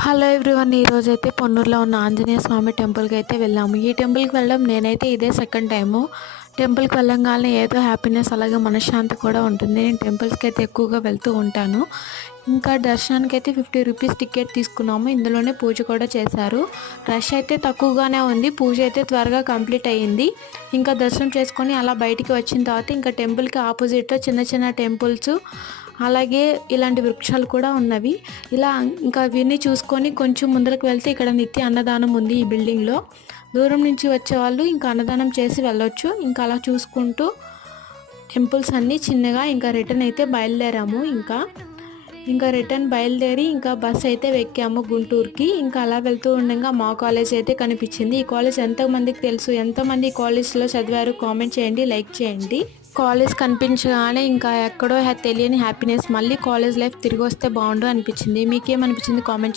Hello everyone, ఈరోజైతే పొన్నూరులో ఉన్న ఆంజనేయ స్వామి టెంపుల్కి అయితే వెళ్ళాము. ఈ టెంపుల్కి వెళ్ళడం నేనైతే ఇదే సెకండ్ టైము. టెంపుల్కి వెళ్ళంగానే ఏదో హ్యాపీనెస్, అలాగే మనశ్శాంతి కూడా ఉంటుంది. నేను టెంపుల్స్కి అయితే ఎక్కువగా వెళ్తూ ఉంటాను. ఇంకా దర్శనానికి అయితే 50 రూపీస్ టికెట్ తీసుకున్నాము. ఇందులోనే పూజ కూడా చేశారు. రష్ అయితే తక్కువగానే ఉంది. పూజ అయితే త్వరగా కంప్లీట్ అయ్యింది. ఇంకా దర్శనం చేసుకొని అలా బయటికి వచ్చిన తర్వాత ఇంకా టెంపుల్కి ఆపోజిట్లో చిన్న చిన్న టెంపుల్స్, అలాగే ఇలాంటి వృక్షాలు కూడా ఉన్నవి. ఇలా ఇంకా అవన్నీ చూసుకొని కొంచెం ముందరకు వెళ్తే ఇక్కడ నిత్య అన్నదానం ఉంది. ఈ బిల్డింగ్లో దూరం నుంచి వచ్చేవాళ్ళు ఇంకా అన్నదానం చేసి వెళ్ళొచ్చు. ఇంకా అలా చూసుకుంటూ టెంపుల్స్ అన్నీ చిన్నగా ఇంకా రిటర్న్ అయితే బయలుదేరాము. ఇంకా రిటర్న్ బయలుదేరి ఇంకా బస్ అయితే ఎక్కాము గుంటూరుకి. ఇంకా అలా వెళ్తూ ఉండగా మా కాలేజ్ అయితే కనిపించింది. ఈ కాలేజ్ ఎంతమందికి తెలుసు, ఎంతమంది ఈ కాలేజ్లో చదివారు కామెంట్ చేయండి, లైక్ చేయండి. కాలేజ్ కనిపించగానే ఇంకా ఎక్కడో తెలియని హ్యాపీనెస్, మళ్ళీ కాలేజ్ లైఫ్ తిరిగి వస్తే బాగుండు అనిపించింది. మీకేమనిపించింది కామెంట్